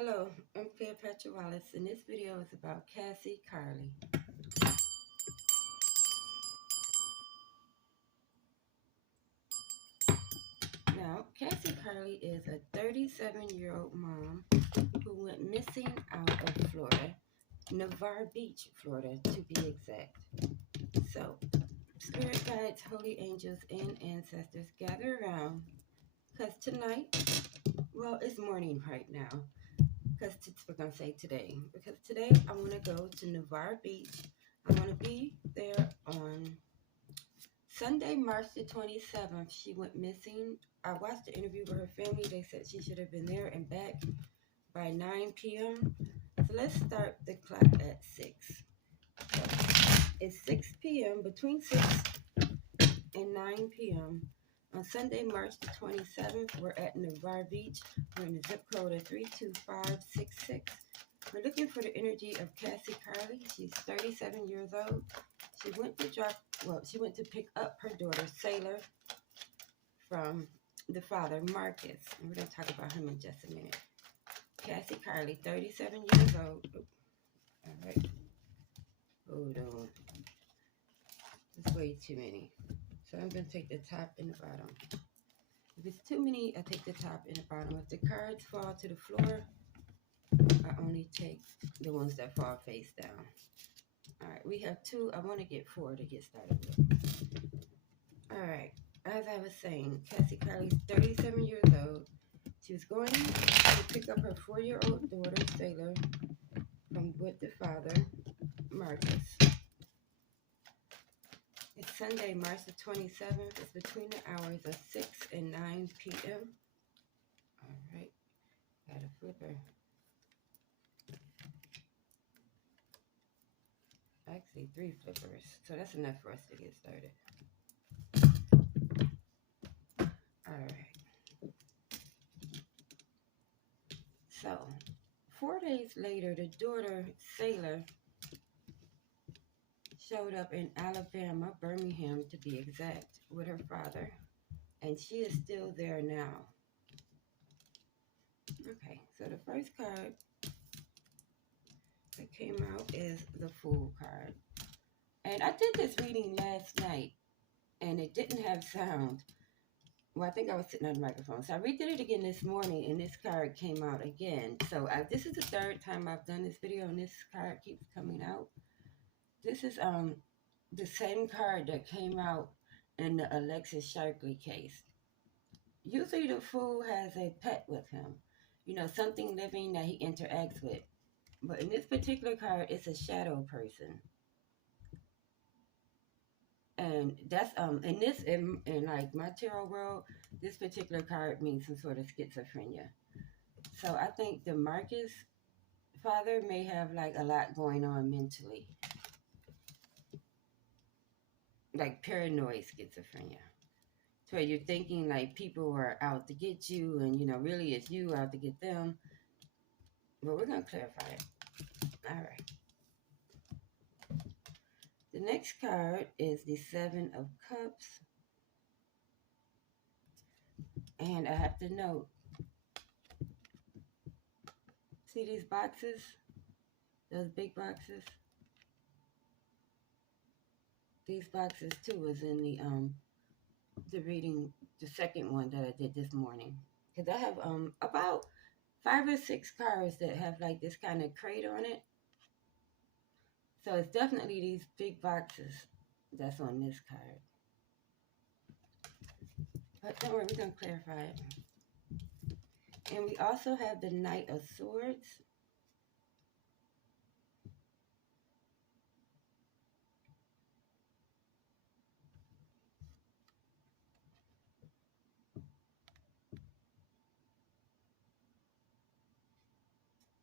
Hello, I'm Cleopatra Wallace, and this video is about Cassie Carli. Now, Cassie Carli is a 37-year-old mom who went missing out of Florida, Navarre Beach, Florida, to be exact. So, spirit guides, holy angels, and ancestors gather around because tonight, well, it's morning right now, because we're going to say today, because today I want to go to Navarre Beach. I want to be there on Sunday, March the 27th. She went missing. I watched the interview with her family. They said she should have been there and back by 9 p.m. So let's start the clock at 6. So it's 6 p.m., between 6 and 9 p.m. On Sunday, March the 27th, we're at Navarre Beach. We're in the zip code of 32566. We're looking for the energy of Cassie Carli. She's 37 years old. She went to pick up her daughter, Sailor, from the father, Marcus. And we're going to talk about him in just a minute. Cassie Carli, 37 years old. All right. Hold on. That's way too many. So I'm going to take the top and the bottom. If it's too many, I take the top and the bottom. If the cards fall to the floor, I only take the ones that fall face down. All right, we have 2. I want to get 4 to get started with. All right, as I was saying, Cassie Carli's 37 years old. She was going to pick up her 4-year-old daughter, Sailor, from with the father, Marcus. It's Sunday, March the 27th. It's between the hours of 6 and 9 p.m. All right, got a flipper. Actually, 3 flippers. So that's enough for us to get started. All right. So, 4 days later, the daughter, Sailor, showed up in Alabama, Birmingham to be exact, with her father. And she is still there now. Okay, so the first card that came out is the Fool card. And I did this reading last night, and it didn't have sound. Well, I think I was sitting on the microphone. So I redid it again this morning, and this card came out again. So this is the 3rd time I've done this video, and this card keeps coming out. This is the same card that came out in the Alexis Sharkley case. Usually the Fool has a pet with him. You know, something living that he interacts with. But in this particular card, it's a shadow person. And that's in like my tarot world, this particular card means some sort of schizophrenia. So I think the Marcus father may have like a lot going on mentally, like paranoid schizophrenia, to where you're thinking like people are out to get you, and really it's you out to get them. But we're gonna clarify it. All right. The next card is the 7 of Cups. And I have to note, see these boxes? Those big boxes? These boxes too was in the reading, the second one that I did this morning. Because I have about 5 or 6 cards that have like this kind of crate on it. So it's definitely these big boxes that's on this card. But don't worry, we're going to clarify it. And we also have the Knight of Swords.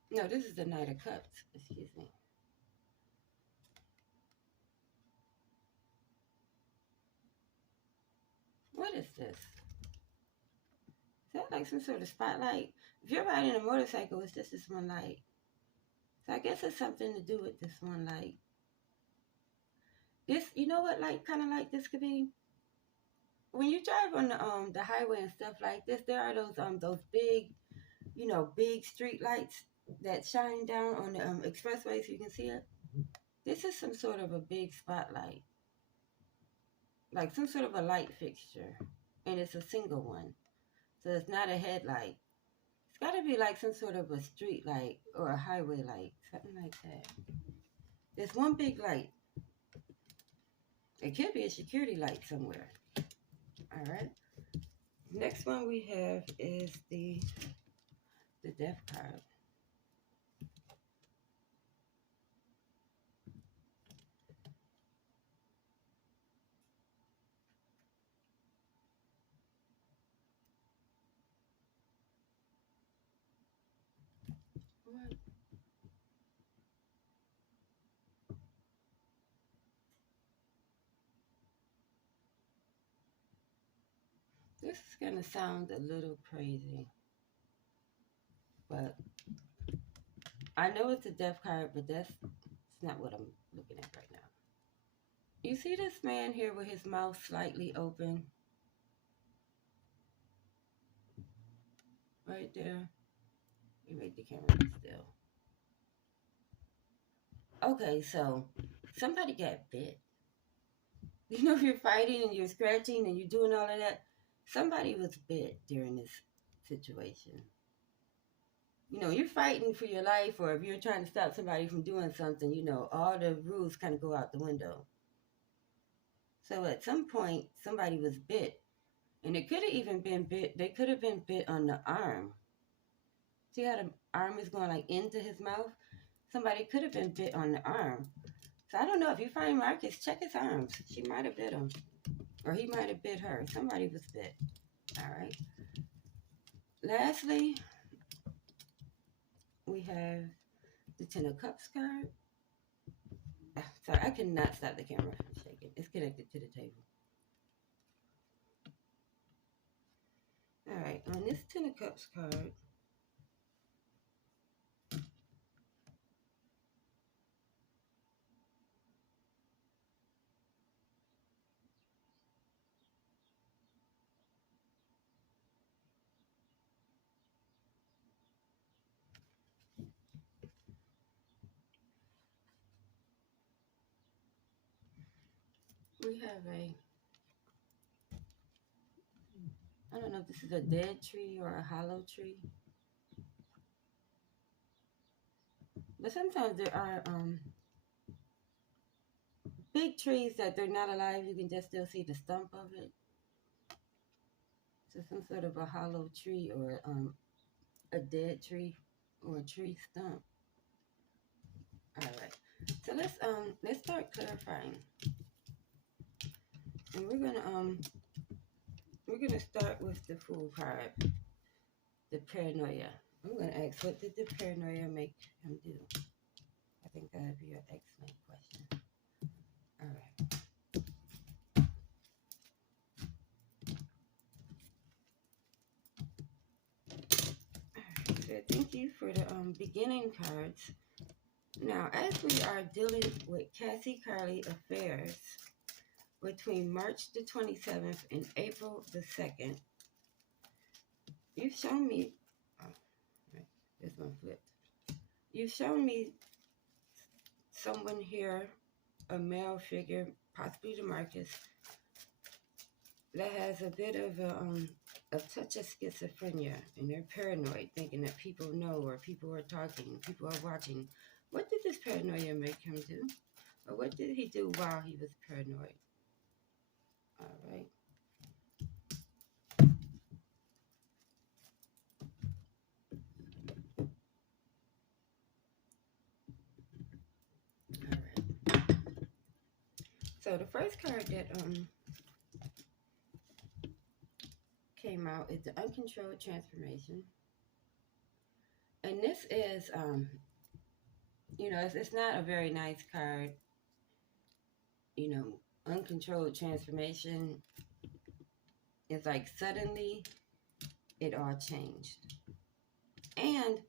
No, this is the Knight of Cups. Excuse me. What is this? Is that like some sort of spotlight? If you're riding a motorcycle, it's just this one light. So I guess it's something to do with this one light. This, you know what light, kind of like this could be? When you drive on the highway and stuff like this, there are those big you know, big street lights that shine down on the expressway so you can see it. This is some sort of a big spotlight, like some sort of a light fixture, and it's a single one. So it's not a headlight. It's got to be like some sort of a street light or a highway light, something like that. There's one big light. It could be a security light somewhere. All right. Next one we have is the death card. What? This is going to sound a little crazy, but I know it's a death card, but it's not what I'm looking at right now. You see this man here with his mouth slightly open? Right there. You make the camera be still. Okay, so somebody got bit. You know, if you're fighting and you're scratching and you're doing all of that, somebody was bit during this situation. You know, you're fighting for your life, or if you're trying to stop somebody from doing something, you know, all the rules kind of go out the window. So at some point, somebody was bit. And it could have even been bit, they could have been bit on the arm. See how the arm is going like into his mouth? Somebody could have been bit on the arm. So I don't know, if you find Marcus, check his arms. She might have bit him. Or he might have bit her. Somebody was bit. All right. Lastly, we have the Ten of Cups card. Sorry, I cannot stop the camera from shaking. It's connected to the table. All right, on this Ten of Cups card, we have I don't know if this is a dead tree or a hollow tree. But sometimes there are big trees that they're not alive. You can just still see the stump of it. So some sort of a hollow tree or a dead tree or a tree stump. All right. So let's start clarifying. And we're gonna start with the Fool card, the paranoia. I'm gonna ask, what did the paranoia make him do? I think that would be an excellent question. All right. So thank you for the beginning cards. Now, as we are dealing with Cassie Carli affairs between March the 27th and April the 2nd, you've shown me, right, this one flipped. You've shown me someone here, a male figure, possibly DeMarcus, that has a bit of a touch of schizophrenia, and they're paranoid, thinking that people know, or people are talking, people are watching. What did this paranoia make him do? Or what did he do while he was paranoid? All right. All right. So the first card that came out is the Uncontrolled Transformation. And this is you know, it's not a very nice card. You know, Uncontrolled Transformation is like suddenly it all changed. And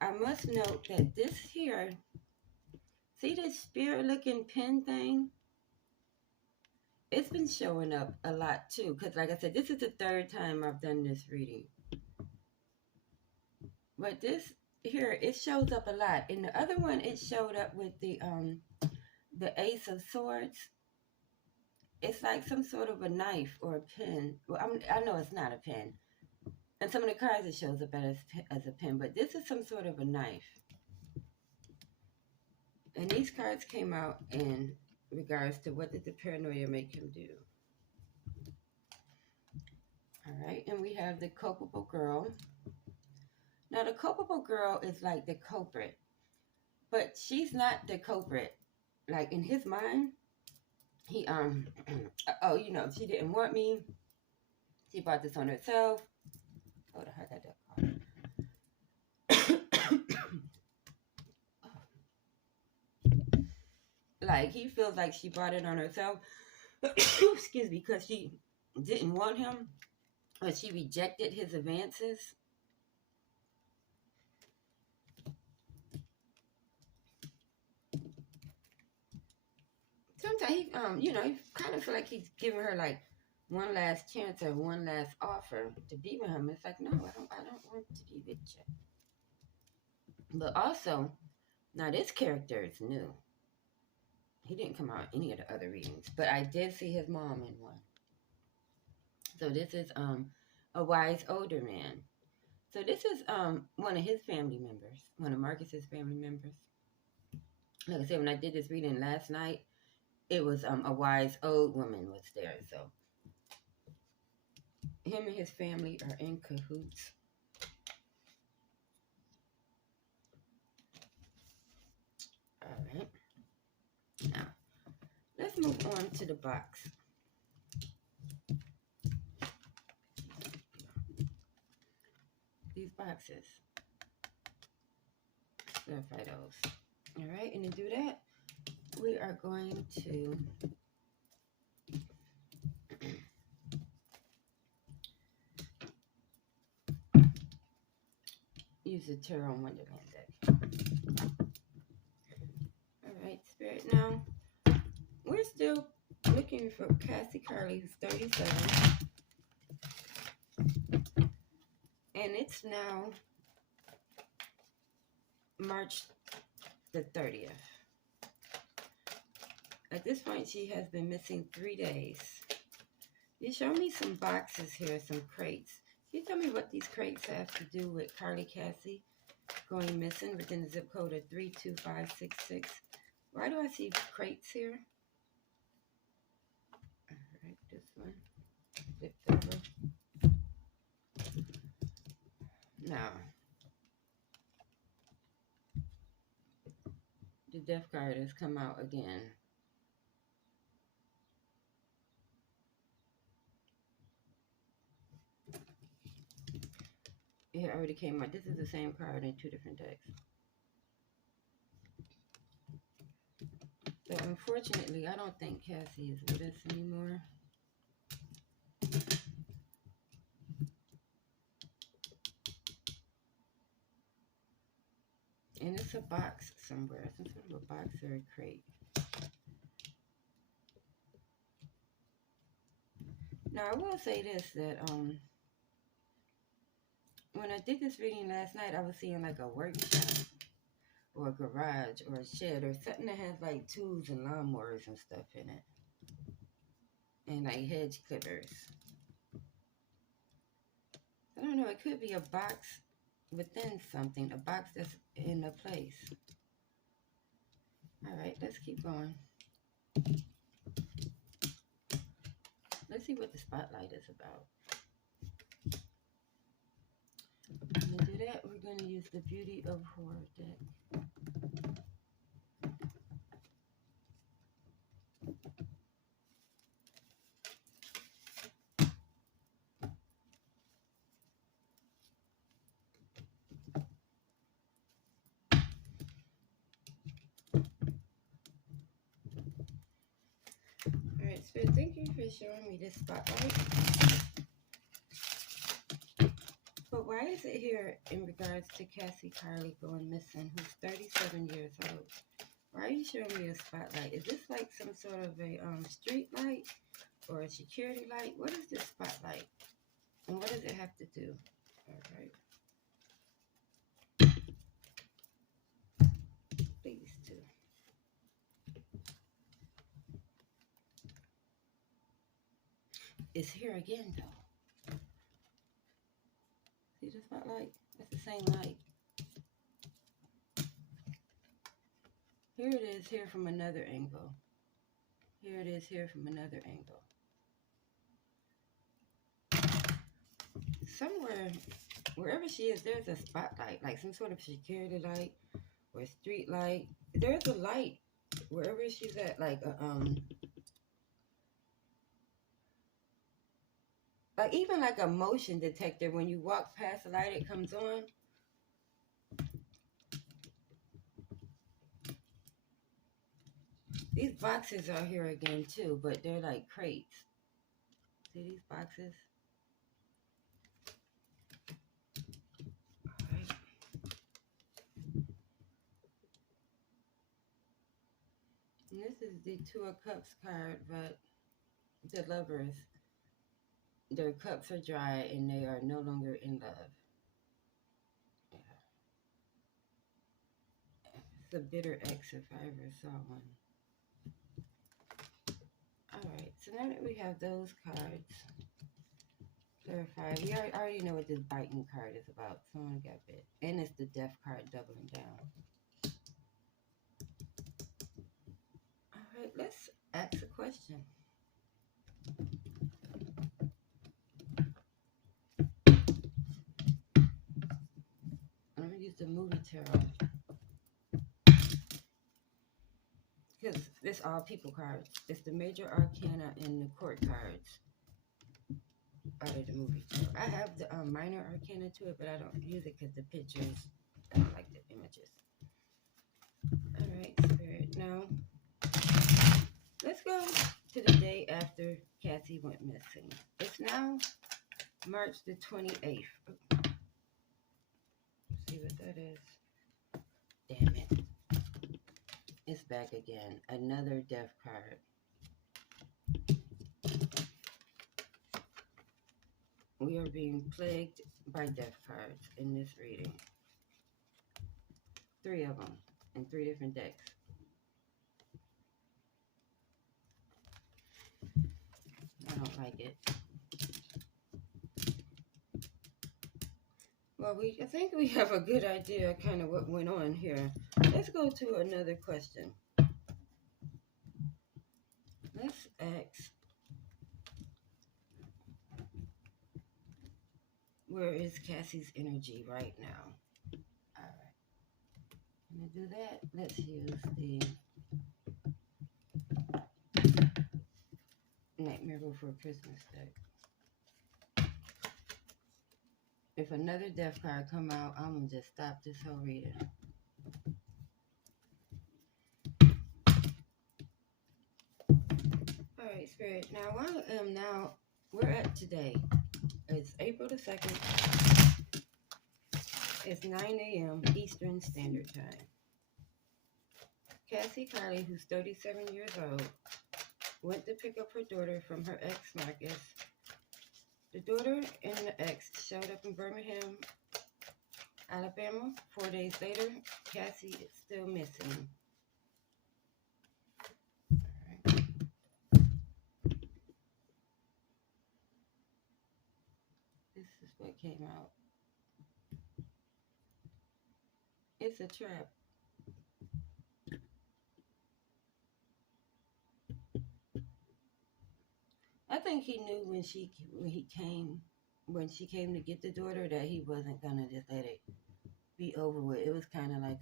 I must note that this here, see this spirit looking pin thing? It's been showing up a lot too, because like I said, this is the third time I've done this reading. But this here, it shows up a lot. In the other one, it showed up with the Ace of Swords. It's like some sort of a knife or a pen. Well, I know it's not a pen. And some of the cards it shows up as a pen, but this is some sort of a knife. And these cards came out in regards to what did the paranoia make him do. All right, and we have the culpable girl. Now, the culpable girl is like the culprit, but she's not the culprit. Like, in his mind, he, oh, you know, she didn't want me. She brought this on herself. Hold on, I got that card. Like, he feels like she brought it on herself. Excuse me, because she didn't want him, or she rejected his advances. Sometimes he, you know, he kind of feel like he's giving her like one last chance or one last offer to be with him. It's like, no, I don't want to be with you. But also, now this character is new. He didn't come out in any of the other readings, but I did see his mom in one. So this is a wise older man. So this is one of his family members, one of Marcus's family members. Like I said, when I did this reading last night, it was a wise old woman was there. So him and his family are in cahoots. All right. Now, let's move on to the box. These boxes. Clarify those. All right, and to do that, we are going to use the Tarot Wonderland deck. All right, Spirit. Now, we're still looking for Cassie Carli, who's 37. And it's now March the 30th. At this point, she has been missing 3 days. You show me some boxes here, some crates. Can you tell me what these crates have to do with Carli Cassie going missing within the zip code of 32566? Why do I see crates here? All right, this one. Flip over. Now, the Death card has come out again. It already came out. This is the same card in 2 different decks. So unfortunately, I don't think Cassie is with us anymore. And it's a box somewhere, some sort of a box or a crate. Now I will say this, that when I did this reading last night, I was seeing like a workshop or a garage or a shed or something that has like tools and lawnmowers and stuff in it. And like hedge clippers. I don't know, it could be a box within something, a box that's in a place. All right, let's keep going. Let's see what the spotlight is about. And to do that, we're going to use the Beauty of Horror deck. Alright, Spirit, thank you for showing me this spotlight. But why is it here in regards to Cassie Carli going missing, who's 37 years old? Why are you showing me a spotlight? Is this like some sort of a street light or a security light? What is this spotlight? And what does it have to do? Alright. it's here again though. See the spotlight? That's the same light. Here it is here from another angle. Here it is here from another angle. Somewhere, wherever she is, there's a spotlight, like some sort of security light or street light. There's a light wherever she's at, like even like a motion detector. When you walk past the light, it comes on. These boxes are here again too, but they're like crates. See these boxes? All right. And this is the Two of Cups card, but the lovers, their cups are dry and they are no longer in love. Yeah. It's a bitter ex if I ever saw one. Alright, so now that we have those cards clarified, we already know what this biting card is about. Someone got bit. And it's the death card doubling down. Alright, let's ask a question. I'm going to use the movie tarot. Because it's all people cards. It's the major arcana and the court cards out of the movie tarot. I have the minor arcana to it, but I don't use it because the pictures, I don't like the images. Alright, Spirit. Now, let's go to the day after Cassie went missing. It's now March the 28th. Let's see what that is. Damn it. It's back again. Another death card. We are being plagued by death cards in this reading. 3 of them in 3 different decks. I don't like it. Well, I think we have a good idea kind of what went on here. Let's go to another question. Let's ask, where is Cassie's energy right now? Alright. I'm going to do that. Let's use the Nightmare Before Christmas deck. If another death card come out, I'm going to just stop this whole reading. Alright, Spirit. Now, we're at today. It's April the 2nd. It's 9 a.m. Eastern Standard Time. Cassie Carli, who's 37 years old, went to pick up her daughter from her ex, Marcus. The daughter and the ex showed up in Birmingham, Alabama. 4 days later, Cassie is still missing. All right. This is what came out. It's a trap. I think he knew when she came to get the daughter that he wasn't gonna just let it be over with. It was kind of like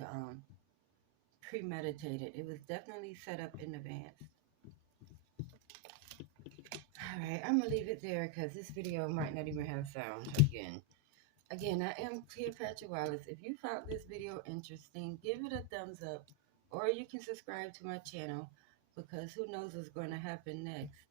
premeditated. It was definitely set up in advance. All right, I'm gonna leave it there because this video might not even have sound again. Again, I am Cleopatra Wallace. If you found this video interesting, give it a thumbs up, or you can subscribe to my channel because who knows what's going to happen next.